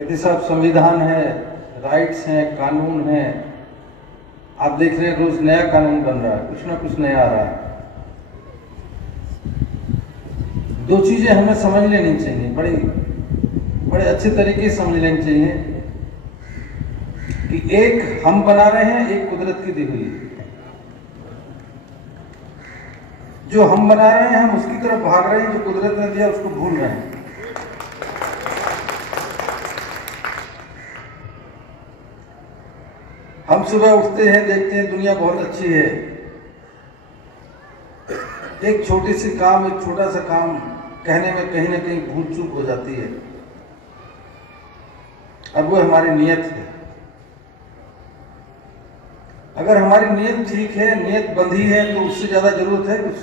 यदि सब संविधान है, राइट्स हैं, कानून है, आप देख रहे हैं रोज नया कानून बन रहा है, कुछ ना कुछ नया आ रहा है। दो चीजें हमें समझ लेनी चाहिए, बड़े अच्छे तरीके से समझ लेनी चाहिए कि एक हम बना रहे हैं, एक कुदरत की दी हुई है। जो हम बना रहे हैं हम उसकी तरफ भाग रहे हैं, जो कुदरत ने दिया उसको भूल रहे हैं। हम सुबह उठते हैं, देखते हैं दुनिया बहुत अच्छी है, एक छोटी सी काम, एक छोटा सा काम कहने में कहीं ना कहीं भूल चूक हो जाती है, और वो हमारी नियत है। अगर हमारी नियत ठीक है, नियत बंधी है, तो उससे ज्यादा जरूरत है कुछ?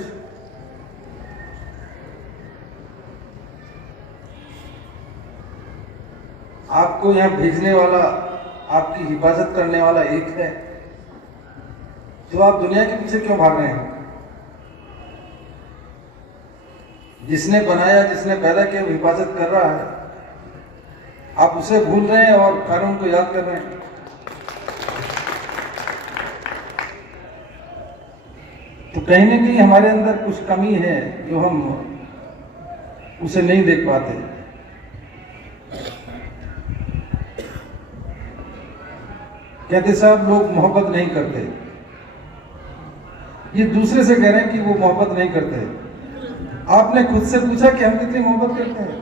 आपको यहां भेजने वाला, आपकी हिफाजत करने वाला एक है, तो आप दुनिया के पीछे क्यों भाग रहे हैं? जिसने बनाया, जिसने पैदा किया, वो हिफाजत कर रहा है, आप उसे भूल रहे हैं और कानून को याद कर रहे हैं। तो कहीं ना कहीं हमारे अंदर कुछ कमी है जो हम उसे नहीं देख पाते। कहते साहब लोग मोहब्बत नहीं करते, ये दूसरे से कह रहे हैं कि वो मोहब्बत नहीं करते। आपने खुद से पूछा कि हम कितनी मोहब्बत करते हैं?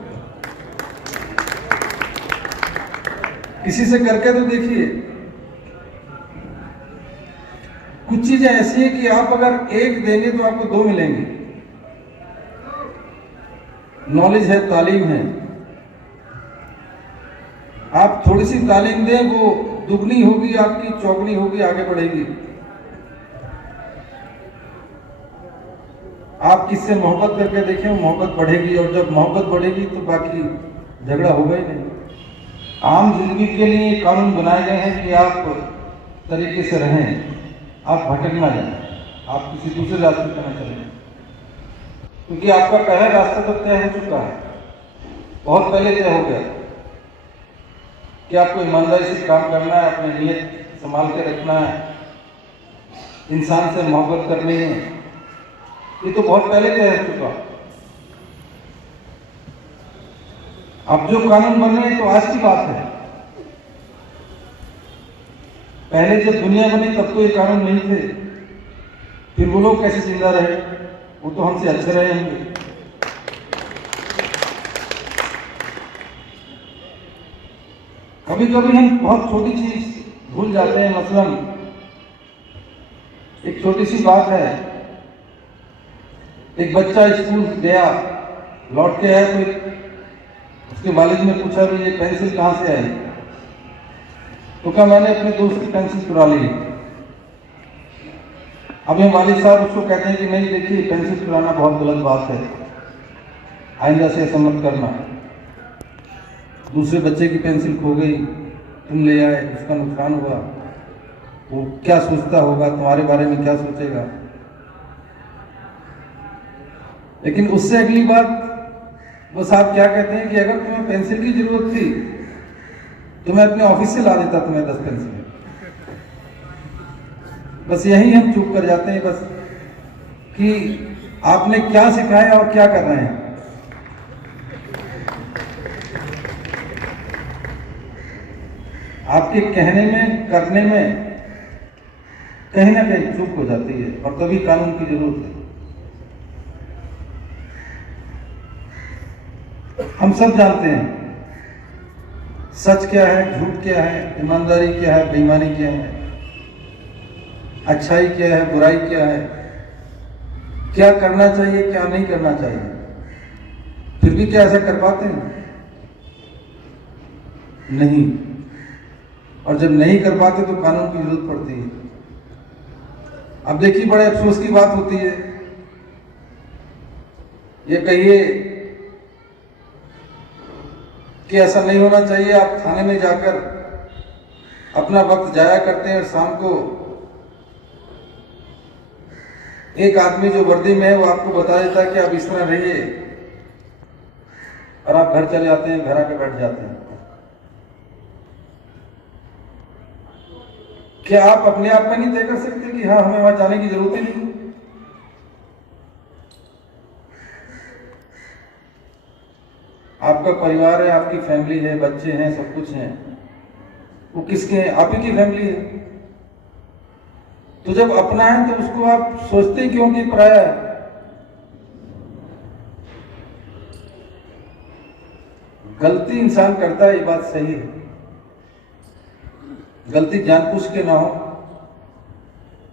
किसी से करके तो देखिए। कुछ चीजें ऐसी है कि आप अगर एक देंगे तो आपको दो मिलेंगे। नॉलेज है, तालीम है, आप थोड़ी सी तालीम दें, वो दुगनी होगी, आपकी चौगनी होगी, आगे बढ़ेगी। आप किससे मोहब्बत करके देखें, वो मोहब्बत बढ़ेगी, और जब मोहब्बत बढ़ेगी तो बाकी झगड़ा होगा ही नहीं। आम जिंदगी के लिए कानून बनाए गए हैं कि आप तरीके से रहें, आप भटक ना जाएं, आप किसी दूसरे रास्ते पर न चलें, क्योंकि आपका पहला रास्ता तो तय हो चुका है, बहुत पहले तय हो गया कि आपको ईमानदारी से काम करना है, अपनी नीयत संभाल के रखना है, इंसान से मोहब्बत करनी है, ये तो बहुत पहले तय हो चुका। अब जो कानून बन रहे हैं तो आज की बात है। पहले जब दुनिया बनी तब तो ये कानून नहीं थे, फिर वो लोग कैसे जिंदा रहे? वो तो हमसे अच्छे रहे होंगे। कभी कभी हम बहुत छोटी चीज भूल जाते हैं। मसलन एक छोटी सी बात है, एक बच्चा स्कूल गया, लौट के आया, तो उसके वालिद ने पूछा कि ये पेंसिल कहाँ से आई? तो क्या मैंने अपने दोस्त की पेंसिल चुरा ली। अब ये वालिद साहब उसको कहते हैं कि नहीं, देखिए पेंसिल चुराना बहुत गलत बात है, आइंदा से ऐसा मत करना। दूसरे बच्चे की पेंसिल खो गई, तुम ले आए, उसका नुकसान हुआ, वो क्या सोचता होगा, तुम्हारे बारे में क्या सोचेगा? लेकिन उससे अगली बात वो साहब क्या कहते हैं कि अगर तुम्हें पेंसिल की जरूरत थी तो मैं अपने ऑफिस से ला देता तुम्हें 10 पेंसिल। बस यही हम चूक कर जाते हैं, बस कि आपने क्या सिखाया और क्या कर रहे हैं। आपके कहने में, करने में कहीं ना कहीं चूक हो जाती है, और तभी कानून की जरूरत है। हम सब जानते हैं सच क्या है, झूठ क्या है, ईमानदारी क्या है, बेईमानी क्या है, अच्छाई क्या है, बुराई क्या है, क्या करना चाहिए, क्या नहीं करना चाहिए। फिर भी क्या ऐसा कर पाते हैं? नहीं। और जब नहीं कर पाते तो कानून की जरूरत पड़ती है। अब देखिए, बड़े अफसोस की बात होती है, ये कहिए कि ऐसा नहीं होना चाहिए, आप थाने में जाकर अपना वक्त जाया करते हैं और शाम को एक आदमी जो वर्दी में है वो आपको बता देता है कि आप इस तरह रहिए, और आप घर चले जाते हैं, घर आके बैठ जाते हैं। क्या आप अपने आप में नहीं तय कर सकते कि हाँ हमें वहां जाने की जरूरत ही नहीं? आपका परिवार है, आपकी फैमिली है, बच्चे हैं, सब कुछ है, वो किसके हैं? आप ही की फैमिली है। तो जब अपना है तो उसको आप सोचते ही क्यों कि पराया है? गलती इंसान करता है, ये बात सही है, गलती जानबूझ के ना हो,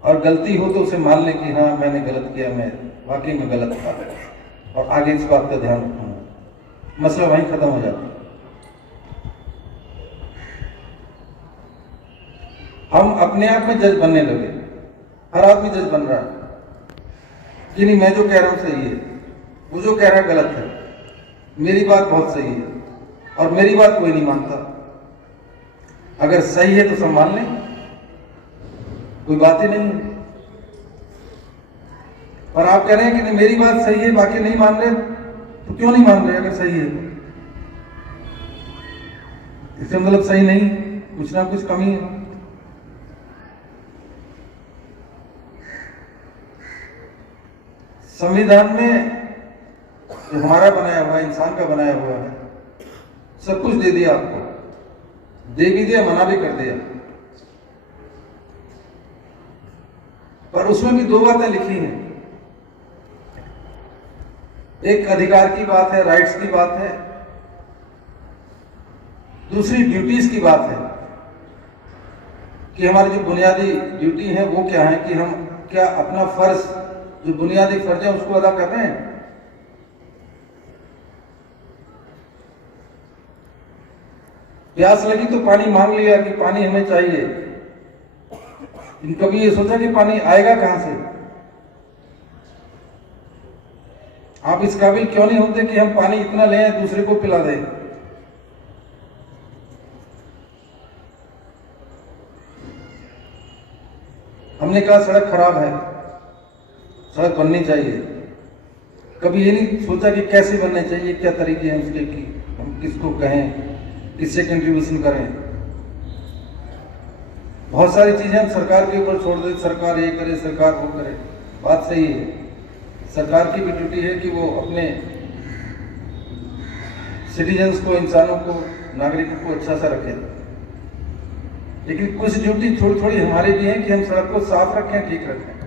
और गलती हो तो उसे मान ले कि हाँ मैंने गलत किया, मैं वाकई में गलत था, और आगे इस बात का ध्यान रखूंगा। मसला वहीं खत्म हो जाता है। हम अपने आप में जज बनने लगे, हर आदमी जज बन रहा है कि नहीं मैं जो कह रहा हूं सही है, वो जो कह रहा है गलत है, मेरी बात बहुत सही है और मेरी बात कोई नहीं मानता। अगर सही है तो सब मान लें, कोई बात ही नहीं है। पर आप कह रहे हैं कि नहीं मेरी बात सही है, बाकी नहीं मान रहे, तो क्यों नहीं मान रहे? अगर सही है इसका मतलब सही नहीं, कुछ ना कुछ कमी है। संविधान में जो हमारा बनाया हुआ है, इंसान का बनाया हुआ है, सब कुछ दे दिया आपको, दे भी दिया, मना भी कर दिया, पर उसमें भी दो बातें लिखी हैं। एक अधिकार की बात है, राइट्स की बात है, दूसरी ड्यूटीज की बात है कि हमारी जो बुनियादी ड्यूटी है वो क्या है, कि हम क्या अपना फर्ज, जो बुनियादी फर्ज है उसको अदा कर रहे हैं। प्यास लगी तो पानी मांग लिया कि पानी हमें चाहिए, लेकिन कभी ये सोचा कि पानी आएगा कहां से? आप इस काबिल क्यों नहीं होते कि हम पानी इतना लें दूसरे को पिला दें? हमने कहा सड़क खराब है, सड़क बननी चाहिए, कभी ये नहीं सोचा कि कैसे बनने चाहिए, क्या तरीके हैं उसके, कि हम किसको कहें, किससे कंट्रीब्यूशन करें। बहुत सारी चीजें हम सरकार के ऊपर छोड़ दें, सरकार ये करे, सरकार वो करे, बात सही है, सरकार की भी ड्यूटी है कि वो अपने सिटीजन्स को, इंसानों को, नागरिकों को अच्छा सा रखे, लेकिन कुछ ड्यूटी थोड़ी थोड़ी हमारी भी है कि हम सड़क को साफ रखें, ठीक रखें।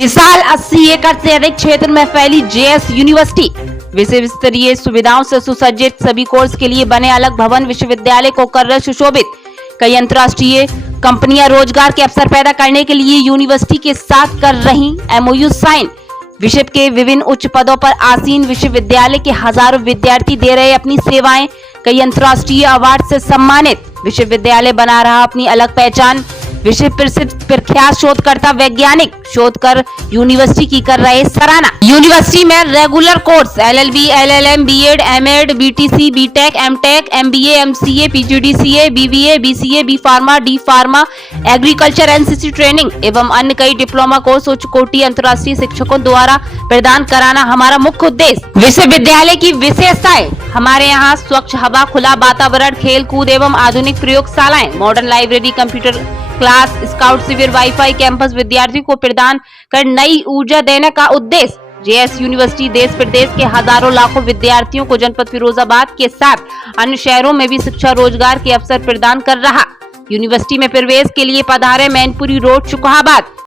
इस साल 80 एकड़ से अधिक क्षेत्र में फैली जेएस यूनिवर्सिटी, विश्व स्तरीय सुविधाओं से सुसज्जित, सभी कोर्स के लिए बने अलग भवन विश्वविद्यालय को कर रहे सुशोभित। कई अंतर्राष्ट्रीय कंपनियां रोजगार के अवसर पैदा करने के लिए यूनिवर्सिटी के साथ कर रही एमओयू साइन। विश्व के विभिन्न उच्च पदों पर आसीन विश्वविद्यालय के हजारों विद्यार्थी दे रहे अपनी सेवाएं, कई अंतर्राष्ट्रीय अवार्ड से सम्मानित। विश्वविद्यालय बना रहा अपनी अलग पहचान। विश्व प्रसिद्ध प्रख्यात शोधकर्ता वैज्ञानिक शोध कर यूनिवर्सिटी की कर रहे सराहना। यूनिवर्सिटी में regular course LLB, LLM, BEd, MEd, BTC, BTech, MTech, MBA, MCA, PGDCA, BBA, BCA, B pharma, D pharma, agriculture, NCC training एवं अन्य कई डिप्लोमा कोर्स उच्च कोटि अंतर्राष्ट्रीय शिक्षकों द्वारा प्रदान कराना हमारा मुख्य उद्देश्य। विश्वविद्यालय की विशेषताएं: हमारे यहाँ स्वच्छ हवा, खुला वातावरण, खेल कूद एवं आधुनिक प्रयोगशालाएं, modern library, computer class, scout शिविर, वाईफाई, कैंपस विद्यार्थियों को प्रदान कर नई ऊर्जा देने का उद्देश्य। जेएस यूनिवर्सिटी देश प्रदेश के हजारों लाखों विद्यार्थियों को जनपद फिरोजाबाद के साथ अन्य शहरों में भी शिक्षा रोजगार के अवसर प्रदान कर रहा। यूनिवर्सिटी में प्रवेश के लिए पधारे मैनपुरी रोड, शुकहाबाद।